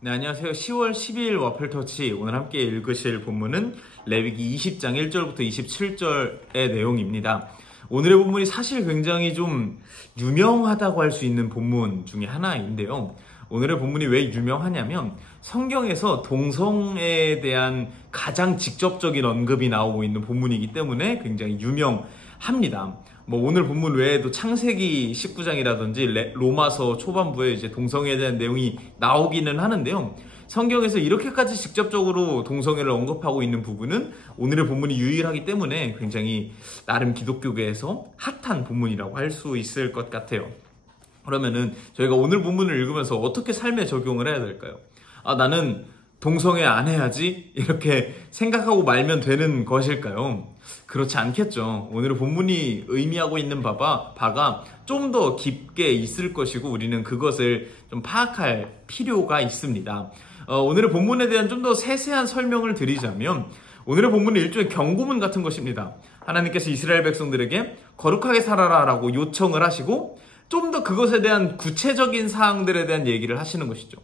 네, 안녕하세요. 10월 12일 와플터치. 오늘 함께 읽으실 본문은 레위기 20장 1절부터 27절의 내용입니다. 오늘의 본문이 사실 굉장히 좀 유명하다고 할 수 있는 본문 중에 하나인데요. 오늘의 본문이 왜 유명하냐면 성경에서 동성애에 대한 가장 직접적인 언급이 나오고 있는 본문이기 때문에 굉장히 유명합니다. 오늘 본문 외에도 창세기 19장이라든지 로마서 초반부에 이제 동성애에 대한 내용이 나오기는 하는데요. 성경에서 이렇게까지 직접적으로 동성애를 언급하고 있는 부분은 오늘의 본문이 유일하기 때문에 굉장히 나름 기독교계에서 핫한 본문이라고 할 수 있을 것 같아요. 그러면은 저희가 오늘 본문을 읽으면서 어떻게 삶에 적용을 해야 될까요? 나는 동성애 안 해야지 이렇게 생각하고 말면 되는 것일까요? 그렇지 않겠죠. 오늘의 본문이 의미하고 있는 바가 좀 더 깊게 있을 것이고 우리는 그것을 좀 파악할 필요가 있습니다. 오늘의 본문에 대한 좀 더 세세한 설명을 드리자면 오늘의 본문은 일종의 경고문 같은 것입니다. 하나님께서 이스라엘 백성들에게 거룩하게 살아라 라고 요청을 하시고 좀 더 그것에 대한 구체적인 사항들에 대한 얘기를 하시는 것이죠.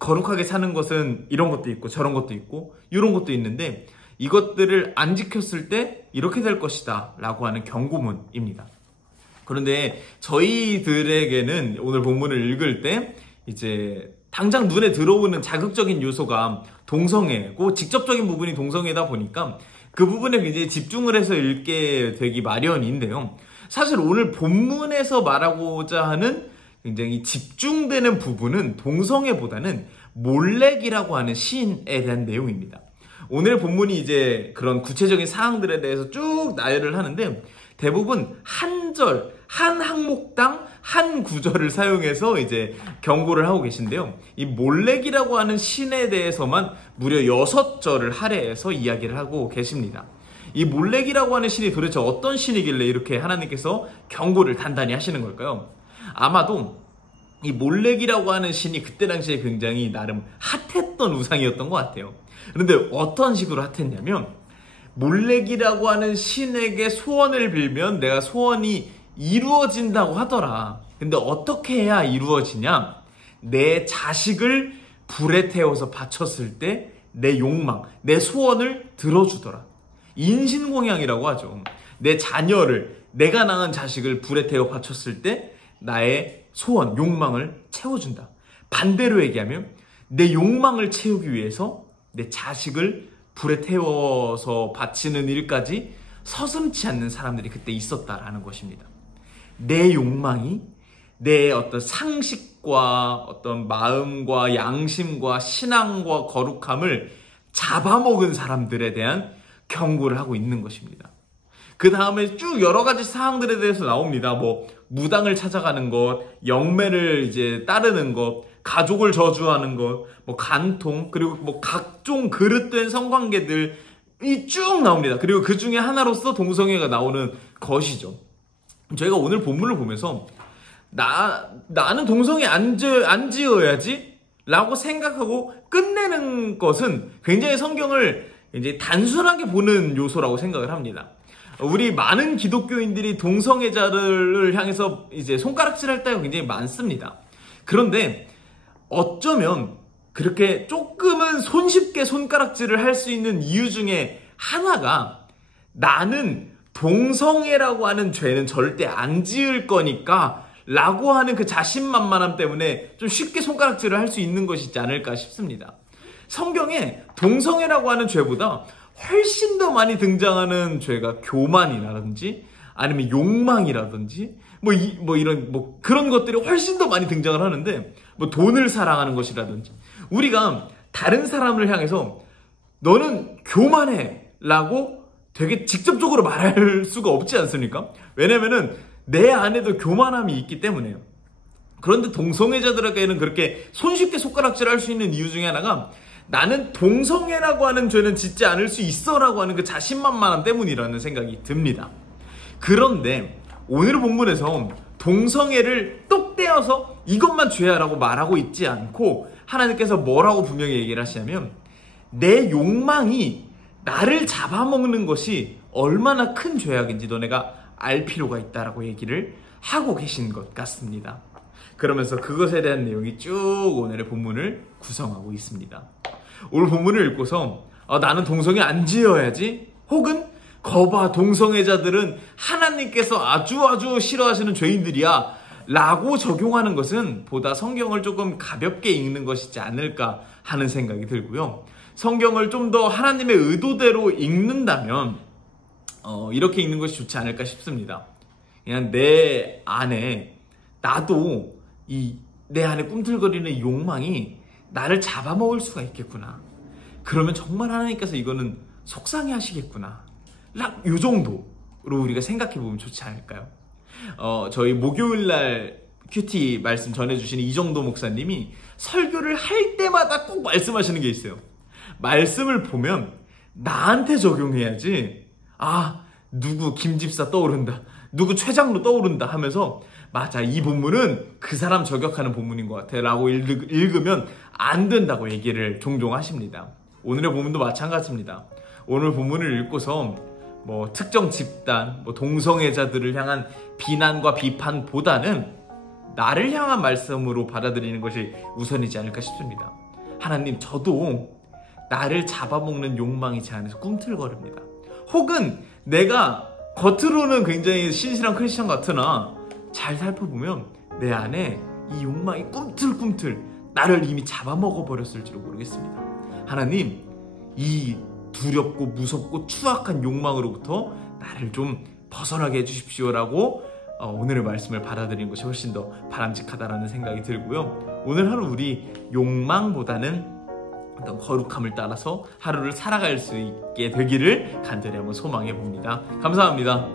거룩하게 사는 것은 이런 것도 있고 저런 것도 있고 이런 것도 있는데 이것들을 안 지켰을 때 이렇게 될 것이다 라고 하는 경고문입니다. 그런데 저희들에게는 오늘 본문을 읽을 때 이제 당장 눈에 들어오는 자극적인 요소가 동성애고 직접적인 부분이 동성애다 보니까 그 부분에 굉장히 집중을 해서 읽게 되기 마련인데요. 사실 오늘 본문에서 말하고자 하는 굉장히 집중되는 부분은 동성애보다는 몰렉이라고 하는 신에 대한 내용입니다. 오늘 본문이 이제 그런 구체적인 사항들에 대해서 쭉 나열을 하는데 대부분 한 절, 한 항목당 한 구절을 사용해서 이제 경고를 하고 계신데요. 이 몰렉이라고 하는 신에 대해서만 무려 6절을 할애해서 이야기를 하고 계십니다. 이 몰렉이라고 하는 신이 도대체 어떤 신이길래 이렇게 하나님께서 경고를 단단히 하시는 걸까요? 아마도 이 몰렉이라고 하는 신이 그때 당시에 굉장히 나름 핫했던 우상이었던 것 같아요. 그런데 어떤 식으로 핫했냐면 몰렉이라고 하는 신에게 소원을 빌면 내가 소원이 이루어진다고 하더라. 근데 어떻게 해야 이루어지냐? 내 자식을 불에 태워서 바쳤을 때 내 욕망, 내 소원을 들어주더라. 인신공양이라고 하죠. 내 자녀를, 내가 낳은 자식을 불에 태워 바쳤을 때 나의 소원, 욕망을 채워준다. 반대로 얘기하면 내 욕망을 채우기 위해서 내 자식을 불에 태워서 바치는 일까지 서슴지 않는 사람들이 그때 있었다라는 것입니다. 내 욕망이 내 어떤 상식과 어떤 마음과 양심과 신앙과 거룩함을 잡아먹은 사람들에 대한 경고를 하고 있는 것입니다. 그 다음에 쭉 여러 가지 사항들에 대해서 나옵니다. 무당을 찾아가는 것, 영매를 이제 따르는 것, 가족을 저주하는 것, 간통, 그리고 각종 그릇된 성관계들이 쭉 나옵니다. 그리고 그 중에 하나로서 동성애가 나오는 것이죠. 저희가 오늘 본문을 보면서 나는 동성애 안 지어야지 라고 생각하고 끝내는 것은 굉장히 성경을 이제 단순하게 보는 요소라고 생각을 합니다. 우리 많은 기독교인들이 동성애자를 향해서 이제 손가락질할 때가 굉장히 많습니다. 그런데 어쩌면 그렇게 조금은 손쉽게 손가락질을 할 수 있는 이유 중에 하나가 나는 동성애라고 하는 죄는 절대 안 지을 거니까 라고 하는 그 자신만만함 때문에 좀 쉽게 손가락질을 할 수 있는 것이지 않을까 싶습니다. 성경에 동성애라고 하는 죄보다 훨씬 더 많이 등장하는 죄가 교만이라든지 아니면 욕망이라든지 이런 그런 것들이 훨씬 더 많이 등장을 하는데 돈을 사랑하는 것이라든지 우리가 다른 사람을 향해서 너는 교만해 라고 되게 직접적으로 말할 수가 없지 않습니까? 왜냐면은 내 안에도 교만함이 있기 때문에요. 그런데 동성애자들에게는 그렇게 손쉽게 손가락질을 할 수 있는 이유 중에 하나가 나는 동성애라고 하는 죄는 짓지 않을 수 있어라고 하는 그 자신만만함 때문이라는 생각이 듭니다. 그런데 오늘 본문에서 동성애를 똑 떼어서 이것만 죄야라고 말하고 있지 않고 하나님께서 뭐라고 분명히 얘기를 하시냐면 내 욕망이 나를 잡아먹는 것이 얼마나 큰 죄악인지 너네가 알 필요가 있다라고 얘기를 하고 계신 것 같습니다. 그러면서 그것에 대한 내용이 쭉 오늘의 본문을 구성하고 있습니다. 오늘 본문을 읽고서 나는 동성애 안 지어야지, 혹은 거봐 동성애자들은 하나님께서 아주 싫어하시는 죄인들이야 라고 적용하는 것은 보다 성경을 조금 가볍게 읽는 것이지 않을까 하는 생각이 들고요. 성경을 좀 더 하나님의 의도대로 읽는다면 이렇게 읽는 것이 좋지 않을까 싶습니다. 그냥 내 안에, 나도 내 안에 꿈틀거리는 욕망이 나를 잡아먹을 수가 있겠구나. 그러면 정말 하나님께서 이거는 속상해 하시겠구나. 요 정도로 우리가 생각해보면 좋지 않을까요? 저희 목요일날 큐티 말씀 전해주시는 이정도 목사님이 설교를 할 때마다 꼭 말씀하시는 게 있어요. 말씀을 보면 나한테 적용해야지, 누구 김집사 떠오른다, 누구 최장로 떠오른다 하면서 맞아, 이 본문은 그 사람 저격하는 본문인 것 같아 라고 읽으면 안 된다고 얘기를 종종 하십니다. 오늘의 본문도 마찬가지입니다. 오늘 본문을 읽고서 특정 집단, 동성애자들을 향한 비난과 비판보다는 나를 향한 말씀으로 받아들이는 것이 우선이지 않을까 싶습니다. 하나님, 저도 나를 잡아먹는 욕망이 제 안에서 꿈틀거립니다. 혹은 내가 겉으로는 굉장히 신실한 크리스천 같으나 잘 살펴보면 내 안에 이 욕망이 꿈틀꿈틀 나를 이미 잡아먹어 버렸을지도 모르겠습니다. 하나님, 이 두렵고 무섭고 추악한 욕망으로부터 나를 좀 벗어나게 해주십시오라고 오늘의 말씀을 받아들이는 것이 훨씬 더 바람직하다라는 생각이 들고요. 오늘 하루 우리 욕망보다는 어떤 거룩함을 따라서 하루를 살아갈 수 있게 되기를 간절히 한번 소망해 봅니다. 감사합니다.